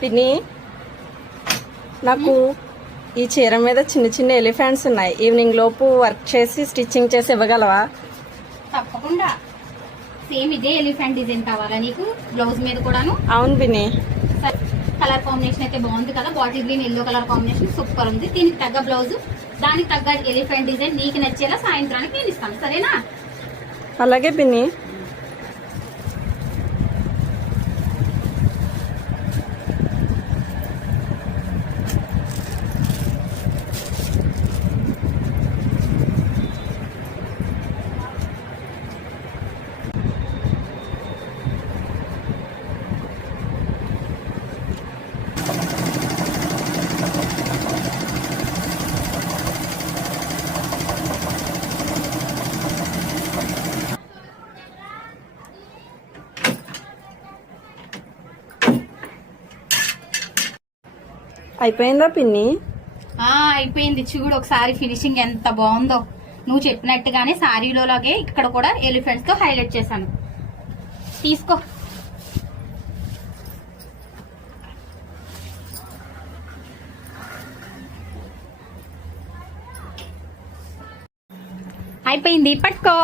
పిన్ని, నాకు ఈ చీర మీద చిన్న చిన్న ఎలిఫెంట్స్ ఉన్నాయి. ఈవినింగ్ లోపు వర్క్ చేసి స్టిచ్చింగ్ చేసి ఇవ్వగలవా? తప్పకుండా. సేమ్ ఇదే ఎలిఫెంట్ డిజైన్ కావాలా నీకు? బ్లౌజ్ మీద కూడాను? అవును పిన్ని. కలర్ కాంబినేషన్ అయితే బాగుంది కదా, bottle green yellow colour combination super ఉంది. దీనికి తగ్గ బ్లౌజ్, దానికి తగ్గ ఎలిఫెంట్ డిజైన్ నీకు నచ్చేలా సాయంత్రానికి నేను ఇస్తాను, సరేనా? అలాగే పిన్ని. అయిపోయిందా పిన్ని? అయిపోయింది. చూడు ఒకసారి ఫినిషింగ్ ఎంత బాగుందో. నువ్వు చెప్పినట్టుగానే సారీలోలాగే ఇక్కడ కూడా ఎలిఫెంట్స్ తో హైలైట్ చేశాను. తీసుకో. అయిపోయింది, పట్టుకో.